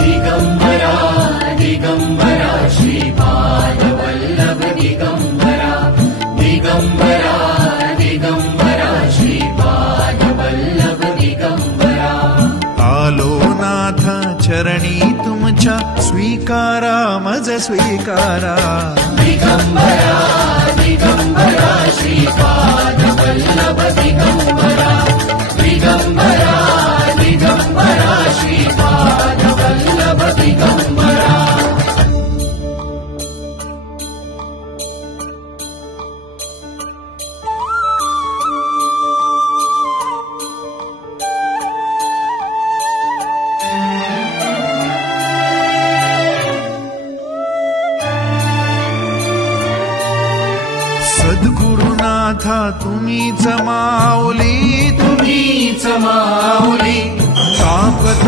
दिगंबरा दिगंबरा श्रीपादवल्लभ दिगंबरा दिगंबरा दिगंबरा श्रीपादवल्लभ दिगंबरा आलो नाथ चरणी तुमच्या स्वीकारा मज स्वीकारा दिगंबरा दिगंबरा श्रीपादवल्लभ दिगंबरा दिगंबरा दिगंबरा श्रीपादवल्लभ दिगंबरा सद्गुरुनाथा तुम्हीच माऊली तुम्हीच माऊली ताकद